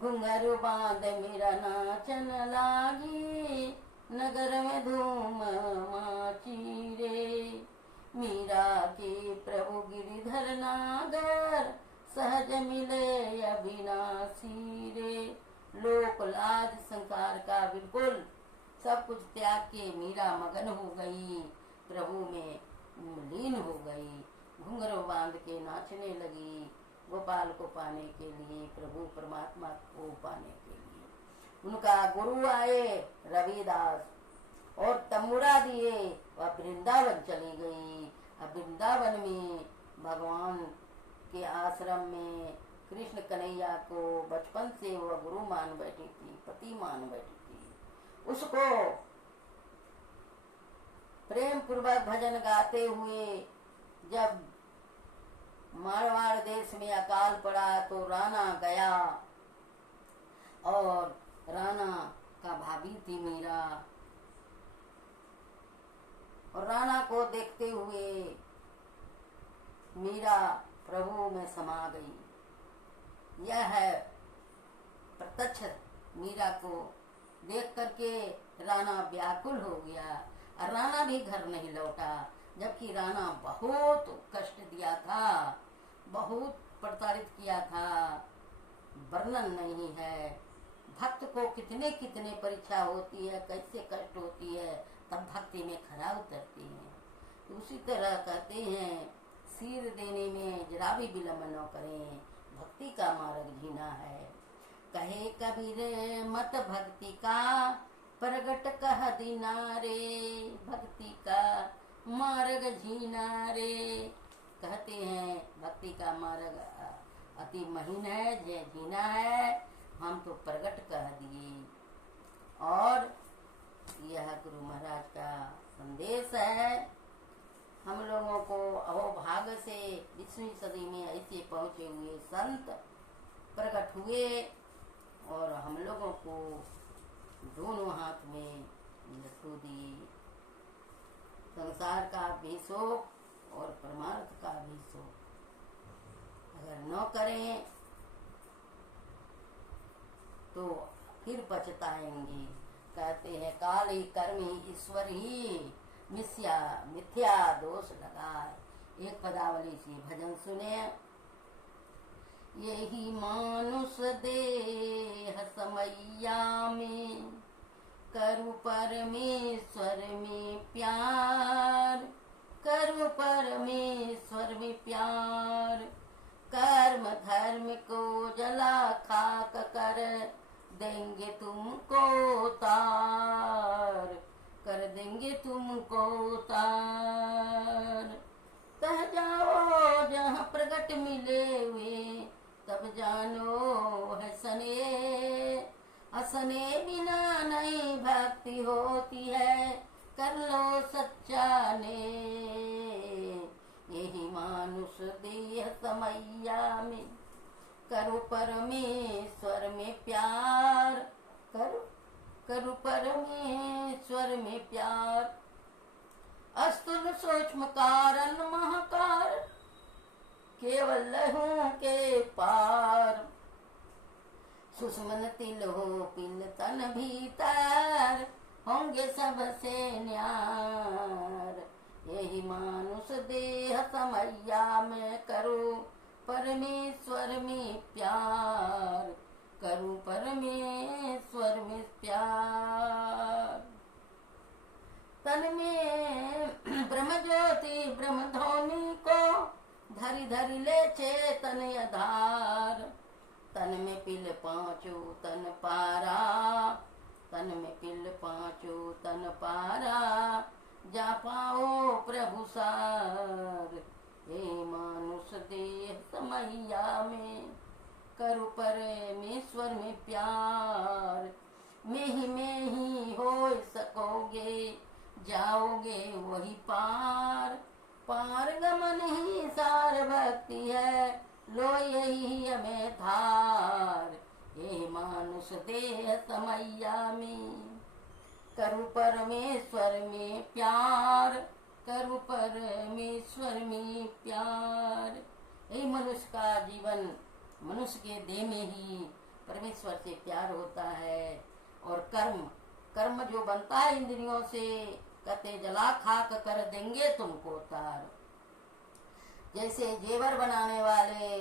घुंघरू बांध मीरा नाचन लागी, नगर में धूम माची रे। मीरा के प्रभु गिरिधर नागर, सहज मिले अविनाशी रे। लोक लाज संसार का बिल्कुल सब कुछ त्याग के मीरा मगन हो गई, प्रभु में लीन हो गई। घुंघरू बांध के नाचने लगी, गोपाल को पाने के लिए, प्रभु परमात्मा को पाने के लिए। उनका गुरु आए रविदास और तमुरा दिए, वह वृंदावन चली गई। अब वृंदावन में भगवान के आश्रम में कृष्ण कन्हैया को बचपन से वह गुरु मान बैठी थी, पति मान बैठी थी। उसको प्रेम पूर्वक भजन गाते हुए जब मारवाड़ देश में अकाल पड़ा तो राणा गया, और राणा का भाभी थी मीरा, और राणा को देखते हुए मीरा प्रभु में समा गई। यह है प्रत्यक्ष। मीरा को देख करके राणा व्याकुल हो गया, और राणा भी घर नहीं लौटा, जबकि राणा बहुत कष्ट दिया था, बहुत प्रताड़ित किया था, वर्णन नहीं है। भक्त को कितने कितने परीक्षा होती है, कैसे कष्ट होती है, तब भक्ति में खरा उतरती है। तो उसी तरह कहते हैं, सिर देने में जरा भी विलम्ब न करें, भक्ति का मार्ग जीना है। कहे कबीर मत भक्ति का, प्रगट कह दीना रे। भक्ति का मार्ग जीना रे। कहते हैं भक्ति का मार्ग अति महीन है, जय जीना है, हम तो प्रगट कह दिए। और यह गुरु महाराज का संदेश है। हम लोगों को अहोभाग्य से 20वीं सदी में ऐसे पहुंचे हुए संत प्रकट हुए, और हम लोगों को दोनों हाथ में लड्डू दिए। संसार का भी शोक और परमार्थ का भी शोक अगर न करें तो फिर पछताएंगे। कहते हैं काली कर्मी ईश्वर ही, मिथ्या दोष लगाए। एक पदावली से भजन सुने। यही मानुष देह समैया में, करु परमेश्वर में प्यार, करु परमेश्वर में प्यार। कर्म धर्म को जला खाक कर देंगे तुमको तार, कर देंगे तुमको तार। कह जाओ जहाँ प्रगट मिले हुए, तब जानो है सने। असने बिना नहीं भक्ति होती है, कर लो सच्चा ने। यही मानुष देह समैया में, करो परमेश्वर में प्यार, करो परमेश्वर में प्यार। अस्तुल सूक्ष्म कारण महाकार, केवल लहू के पार। सुषमन तिल हो पिल तन भीतर, होंगे सबसे न्यार। यही मानुष देह समैया में, करो परमेश्वर में प्यार, करो परमेश्वर में प्यार। तन में ब्रह्म ज्योति ब्रह्म ध्वनि को, धरि धरि ले चेतन आधार। तन में पिल पांचो तन पारा, तन में पिल पांचो तन पारा। जा पाओ प्रभु सार, हे मानुष देह समैया में, करो परमेश्वर में प्यार। में ही हो सकोगे, जाओगे वही पार। पार गमन ही सार भक्ति है, लो यही हमें धार। हे मानुष देह समैया में, करो परमेश्वर में प्यार, करो परमेश्वर में प्यार। यही मनुष्य का जीवन, मनुष्य के देह में ही परमेश्वर परमेश्वर से प्यार होता है। और कर्म कर्म जो बनता है इंद्रियों से, कहते जला खाक कर देंगे तुमको तार। जैसे जेवर बनाने वाले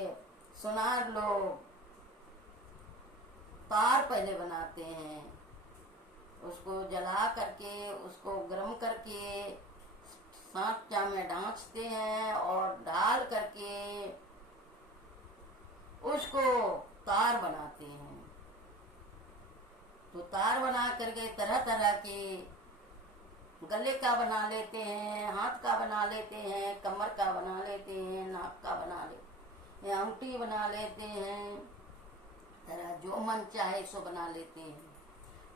सुनार लोग तार पहले बनाते हैं, उसको जला करके उसको गर्म करके सांचा में ढांचते हैं और डाल करके उसको तार बनाते हैं। तो तार बना करके तरह तरह के गले का बना लेते हैं, हाथ का बना लेते हैं, कमर का बना लेते हैं, नाक का बना लेते हैं, अंगूठी बना लेते हैं, तरह जो मन चाहे सो बना लेते हैं।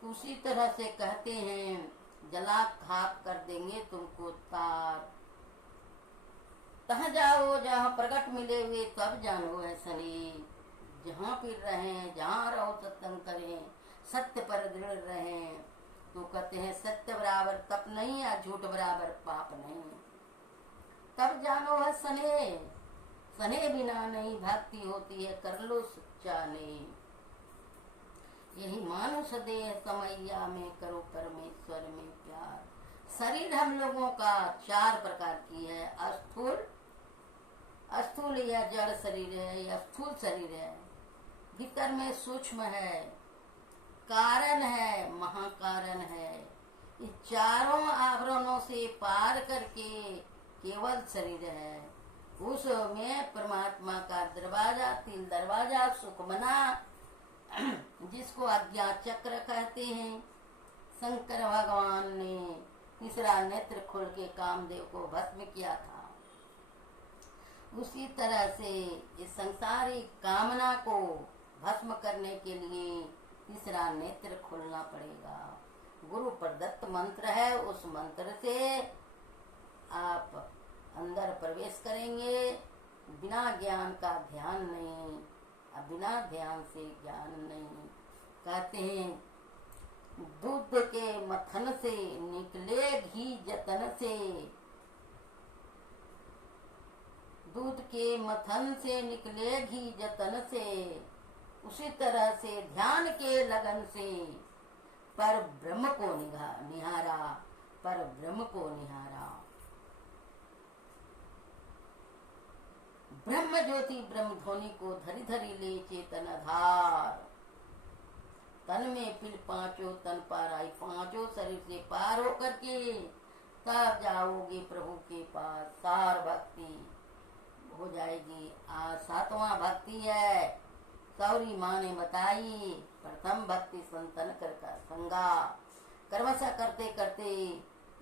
तो उसी तरह से कहते हैं जला खाक कर देंगे तुमको तार। तहाँ जाओ जहाँ प्रकट मिले हुए तब जानो है सने। जहाँ फिर रहें, जहाँ रहो सत्संग करें, सत्य पर दृढ़ रहें। तो कहते हैं सत्य बराबर तप नहीं या झूठ बराबर पाप नहीं। तब जानो है सने, सने बिना नहीं भक्ति होती है, कर लो सच्चा नहीं। यही मानुष देह समैया में करो परमेश्वर में प्यार। शरीर हम लोगों का 4 प्रकार की है। स्थूल या जड़ शरीर है, या स्थूल शरीर है, भीतर में सूक्ष्म है, कारण है, महाकारण है। इस चारों आवरणों से पार करके केवल शरीर है। उसमें परमात्मा का दरवाजा, 3 दरवाजा सुख मना, जिसको अज्ञा चक्र कहते हैं। शंकर भगवान ने तीसरा नेत्र खोल के कामदेव को भस्म किया था। उसी तरह से इस संसारिक कामना को भस्म करने के लिए तीसरा नेत्र खोलना पड़ेगा। गुरु प्रदत्त मंत्र है, उस मंत्र से आप अंदर प्रवेश करेंगे। बिना ज्ञान का ध्यान नहीं, अब बिना ध्यान से ज्ञान नहीं। कहते हैं दूध के मथन से निकले घी जतन से, दूध के मथन से निकले घी जतन से। उसी तरह से ध्यान के लगन से पर ब्रह्म को निहारा, पर ब्रह्म को निहारा। ब्रह्म ज्योति ब्रह्म ध्वनि को धरी धरी ले चेतन आधार। तन में पिल 5 तन पार आई, 5 शरीर से पार होकर के तब जाओगे प्रभु के पास। सार भक्ति हो जाएगी। आज 7वां भक्ति है, सौरी माँ ने बताई। प्रथम भक्ति संतन कर संगा, कर्मशा करते करते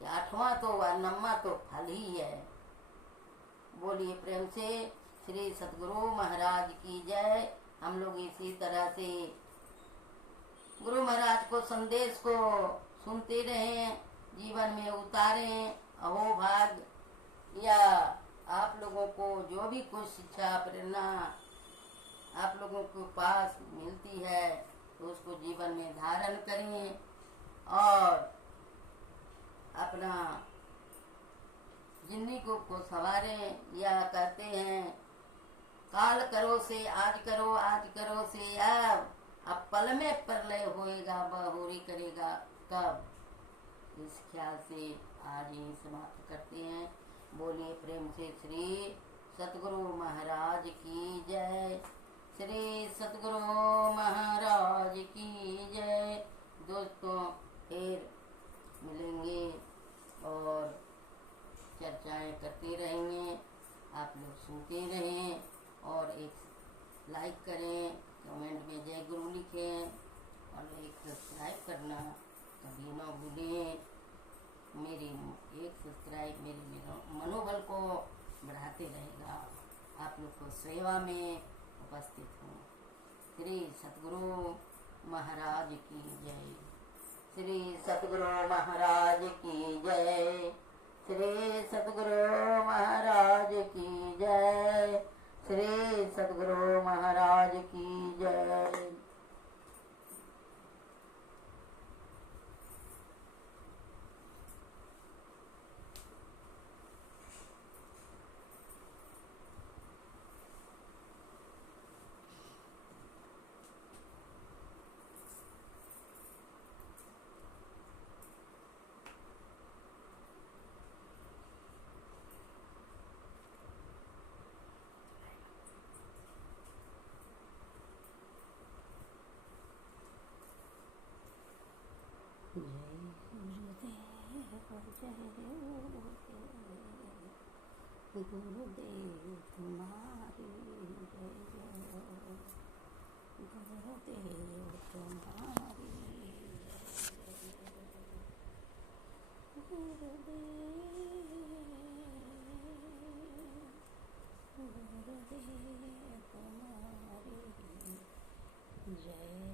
8वां तो 9वां तो फल ही है। बोलिए प्रेम से श्री सतगुरु महाराज की जय। हम लोग इसी तरह से गुरु महाराज को संदेश को सुनते रहें, जीवन में उतारें। अहो भाग या आप लोगों को जो भी कुछ शिक्षा प्रेरणा आप लोगों के पास मिलती है तो उसको जीवन में धारण करें और अपना जिंदगी को संवारें। या कहते हैं काल करो से आज करो, आज करो से अब पल में प्रलय होएगा, बहुरी करेगा कब। इस ख्याल से आज ही समाप्त करते हैं। बोलिए प्रेम से श्री सतगुरु महाराज की जय। श्री सतगुरु महाराज की जय। दोस्तों फिर मिलेंगे और चर्चाएं करते रहेंगे। आप लोग सुनते रहें और एक लाइक करें, कमेंट में जय गुरु लिखें और एक सब्सक्राइब करना कभी ना भूलें। मेरी एक सब्सक्राइब मेरे मनोबल को बढ़ाते रहेगा। आप लोग को सेवा में उपस्थित हूँ। श्री सतगुरु महाराज की जय। श्री सतगुरु महाराज की जय। श्री सतगुरु महाराज की जय। श्री सतगुरु महाराज की जय। गुरुदेव तुम्हारी जय जय, गुरुदेव तुम्हारी जय जय, गुरुदेव तुम्हारी जय।